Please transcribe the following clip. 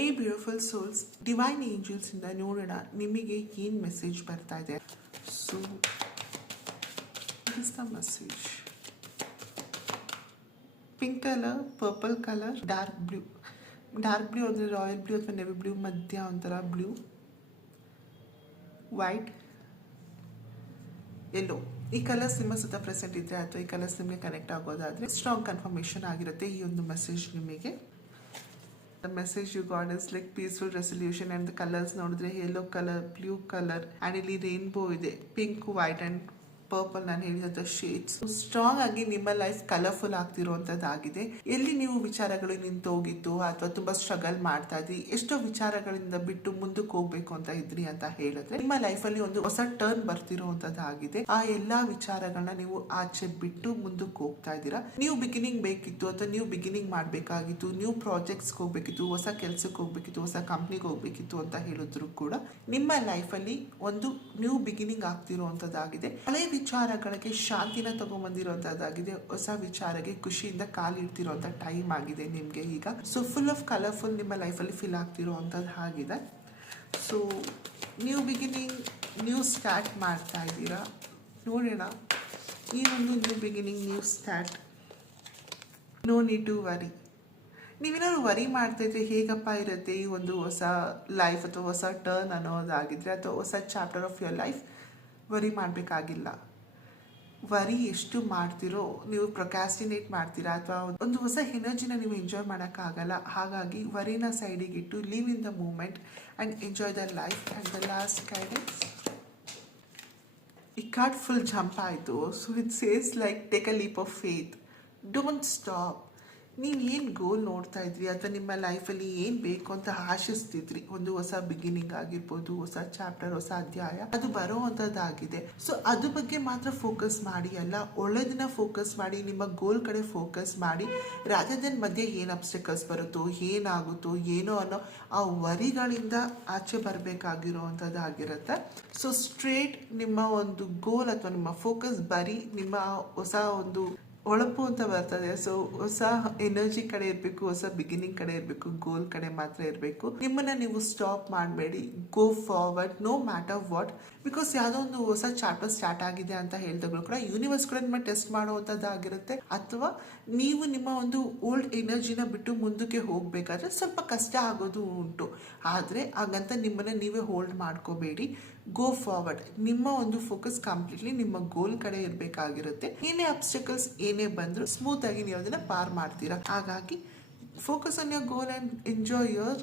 ಏ beautiful souls, divine angels ಇಂದ ನೋಡೋಣ ನಿಮಗೆ ಏನು ಮೆಸೇಜ್ ಬರ್ತಾ ಇದೆ. So is the message. Pink colour, purple colour, dark blue ಅಂದರೆ ರಾಯಲ್ ಬ್ಲೂ ಅಥವಾ ನೆವಿ ಬ್ಲೂ ಮಧ್ಯ ಒಂಥರ ಬ್ಲೂ, ವೈಟ್, ಎಲ್ಲೋ. ಈ ಕಲರ್ಸ್ ನಿಮ್ಮ ಸುತ್ತ ಪ್ರೆಸೆಂಟ್ ಇದ್ರೆ ಅಥವಾ ಈ ಕಲರ್ಸ್ ನಿಮಗೆ ಕನೆಕ್ಟ್ ಆಗೋದಾದ್ರೆ ಸ್ಟ್ರಾಂಗ್ ಕನ್ಫರ್ಮೇಷನ್ ಆಗಿರುತ್ತೆ ಈ ಒಂದು ಮೆಸೇಜ್ ನಿಮಗೆ. The message you got is like peaceful resolution and the colors ನೋಡಿದ್ರೆ yellow color, blue color and ಇಲ್ಲಿ rainbow ಇದೆ, ಪಿಂಕ್, ವೈಟ್ ಅಂಡ್ ಪರ್ಪಲ್ ನಾನು ಹೇಳಿದಂಥ ಶೇಡ್ಸ್. ಸ್ಟ್ರಾಂಗ್ ಆಗಿ ನಿಮ್ಮ ಲೈಫ್ ಕಲರ್ಫುಲ್ ಆಗ್ತಿರುವಂತದ್ದಾಗಿದೆ. ಎಲ್ಲಿ ನೀವು ವಿಚಾರಗಳು ನಿಂತು ಹೋಗಿತ್ತು ಅಥವಾ ತುಂಬಾ ಸ್ಟ್ರಗಲ್ ಮಾಡ್ತಾ ಇದ್ರಿ, ಎಷ್ಟೋ ವಿಚಾರಗಳಿಂದ ಬಿಟ್ಟು ಮುಂದಕ್ಕೆ ಹೋಗ್ಬೇಕು ಅಂತ ಇದ್ರಿ ಅಂತ ಹೇಳಿದ್ರೆ ನಿಮ್ಮ ಲೈಫ್ ಅಲ್ಲಿ ಒಂದು ಹೊಸ ಟರ್ನ್ ಬರ್ತಿರುವಂತದ್ದಾಗಿದೆ. ಆ ಎಲ್ಲಾ ವಿಚಾರಗಳನ್ನ ನೀವು ಆಚೆ ಬಿಟ್ಟು ಮುಂದಕ್ಕೆ ಹೋಗ್ತಾ ಇದ್ದೀರಾ. ನ್ಯೂ ಬಿಗಿನಿಂಗ್ ಬೇಕಿತ್ತು ಅಥವಾ ನ್ಯೂ ಬಿಗಿನಿಂಗ್ ಮಾಡಬೇಕಾಗಿತ್ತು, ನ್ಯೂ ಪ್ರಾಜೆಕ್ಟ್ಸ್ ಹೋಗ್ಬೇಕಿತ್ತು, ಹೊಸ ಕೆಲ್ಸಕ್ಕೆ ಹೋಗ್ಬೇಕಿತ್ತು, ಹೊಸ ಕಂಪ್ನಿಗೆ ಹೋಗ್ಬೇಕಿತ್ತು ಅಂತ ಹೇಳಿದ್ರು ಕೂಡ ನಿಮ್ಮ ಲೈಫ್ ಅಲ್ಲಿ ಒಂದು ನ್ಯೂ ಬಿಗಿನಿಂಗ್ ಆಗ್ತಿರುವಂತದ್ದಾಗಿದೆ. ಹಳೆ ವಿಚಾರಗಳಿಗೆ ಶಾಂತಿನ ತಗೊಂಡ್ಬಂದಿರುವಂತದ್ದಾಗಿದೆ. ಹೊಸ ವಿಚಾರಕ್ಕೆ ಖುಷಿಯಿಂದ ಕಾಲಿಡ್ತಿರುವಂತ ಟೈಮ್ ಆಗಿದೆ ನಿಮ್ಗೆ ಈಗ. ಸೊ ಫುಲ್ ಆಫ್ ಕಲರ್ಫುಲ್ ನಿಮ್ಮ ಲೈಫ್ ಅಲ್ಲಿ ಫೀಲ್ ಆಗ್ತಿರುವಂತದ್ದು ಆಗಿದೆ. So new beginning, new start ಮಾಡ್ತಾ ಇದ್ದೀರಾ. ನೋಡೋಣ ಈ ಒಂದು new beginning, new start. No need to worry. ನೀವೇನಾದ್ರು ವರಿ ಮಾಡ್ತಾ ಇದ್ರೆ ಹೇಗಪ್ಪ ಇರುತ್ತೆ ಈ ಒಂದು ಹೊಸ ಲೈಫ್ ಅಥವಾ ಹೊಸ ಟರ್ನ್ ಅನ್ನೋದಾಗಿದ್ರೆ ಅಥವಾ ಹೊಸ chapter of your life, worry ಮಾಡಬೇಕಾಗಿಲ್ಲ. ವರಿ ಎಷ್ಟು ಮಾಡ್ತಿರೋ ನೀವು ಪ್ರೊಕ್ಯಾಸ್ಟಿನೇಟ್ ಮಾಡ್ತೀರಾ ಅಥವಾ ಒಂದು ಹೊಸ ಎನರ್ಜಿನ ನೀವು ಎಂಜಾಯ್ ಮಾಡೋಕ್ಕಾಗಲ್ಲ. ಹಾಗಾಗಿ ವರಿನ ಸೈಡಿಗೆ ಇಟ್ಟು live in the moment and enjoy the life. And the last guidance, ಈ ಕಾರ್ಡ್ ಫುಲ್ ಜಂಪ್ ಆಯಿತು. So it says like take a leap of faith, don't stop. ನೀವು ಏನು ಗೋಲ್ ನೋಡ್ತಾ ಇದ್ರಿ ಅಥವಾ ನಿಮ್ಮ ಲೈಫಲ್ಲಿ ಏನು ಬೇಕು ಅಂತ ಆಶಿಸ್ತಿದ್ರಿ, ಒಂದು ಹೊಸ ಬಿಗಿನಿಂಗ್ ಆಗಿರ್ಬೋದು, ಹೊಸ ಚಾಪ್ಟರ್, ಹೊಸ ಅಧ್ಯಾಯ ಅದು ಬರೋವಂಥದ್ದಾಗಿದೆ. ಸೊ ಅದ್ರ ಬಗ್ಗೆ ಮಾತ್ರ ಫೋಕಸ್ ಮಾಡಿ, ಅಲ್ಲ ಒಳ್ಳೆದನ್ನ ಫೋಕಸ್ ಮಾಡಿ, ನಿಮ್ಮ ಗೋಲ್ ಕಡೆ ಫೋಕಸ್ ಮಾಡಿ. ರಾಜ್ಯದ ಮಧ್ಯೆ ಏನು ಅಬ್ಸ್ಟಕಲ್ಸ್ ಬರುತ್ತೋ, ಏನಾಗುತ್ತೋ ಏನೋ ಅನ್ನೋ ಆ ವರಿಗಳಿಂದ ಆಚೆ ಬರಬೇಕಾಗಿರುವಂಥದ್ದಾಗಿರುತ್ತೆ. ಸೊ ಸ್ಟ್ರೇಟ್ ನಿಮ್ಮ ಒಂದು ಗೋಲ್ ಅಥವಾ ನಿಮ್ಮ ಫೋಕಸ್ ಬರೀ ನಿಮ್ಮ ಹೊಸ ಒಂದು ಹೊಳಪು ಅಂತ ಬರ್ತದೆ. ಸೊ ಹೊಸ ಎನರ್ಜಿ ಕಡೆ ಇರಬೇಕು, ಹೊಸ ಬಿಗಿನಿಂಗ್ ಕಡೆ ಇರಬೇಕು, ಗೋಲ್ ಕಡೆ ಮಾತ್ರ ಇರಬೇಕು. ನಿಮ್ಮನ್ನ ನೀವು ಸ್ಟಾಪ್ ಮಾಡಬೇಡಿ, go forward no matter what. Because ಯಾವುದೋ ಒಂದು ಹೊಸ ಚಾಪ್ಟರ್ ಸ್ಟಾರ್ಟ್ ಆಗಿದೆ ಅಂತ ಹೇಳಿದಾಗಲೂ ಕೂಡ ಯೂನಿವರ್ಸ್ ಕೂಡ ನಿಮ್ಮ ಟೆಸ್ಟ್ ಮಾಡುವಂಥದ್ದಾಗಿರುತ್ತೆ. ಅಥವಾ ನೀವು ನಿಮ್ಮ ಒಂದು ಓಲ್ಡ್ ಎನರ್ಜಿನ ಬಿಟ್ಟು ಮುಂದಕ್ಕೆ ಹೋಗಬೇಕಾದ್ರೆ ಸ್ವಲ್ಪ ಕಷ್ಟ ಆಗೋದು ಉಂಟು. ಆದರೆ ಹಾಗಂತ ನಿಮ್ಮನ್ನ ನೀವೇ ಹೋಲ್ಡ್ ಮಾಡ್ಕೋಬೇಡಿ, ಗೋ ಫಾರ್ವರ್ಡ್. ನಿಮ್ಮ ಒಂದು ಫೋಕಸ್ ಕಂಪ್ಲೀಟ್ಲಿ ನಿಮ್ಮ ಗೋಲ್ ಕಡೆ ಇರಬೇಕಾಗಿರುತ್ತೆ. ಏನೇ ಅಬ್ಸ್ಟಕಲ್ಸ್ ಏನೇ ಬಂದರೂ ಸ್ಮೂತ್ ಆಗಿ ನೀವು ಅದನ್ನ ಪಾರ್ ಮಾಡ್ತೀರಾ. ಹಾಗಾಗಿ focus on your goal and enjoy your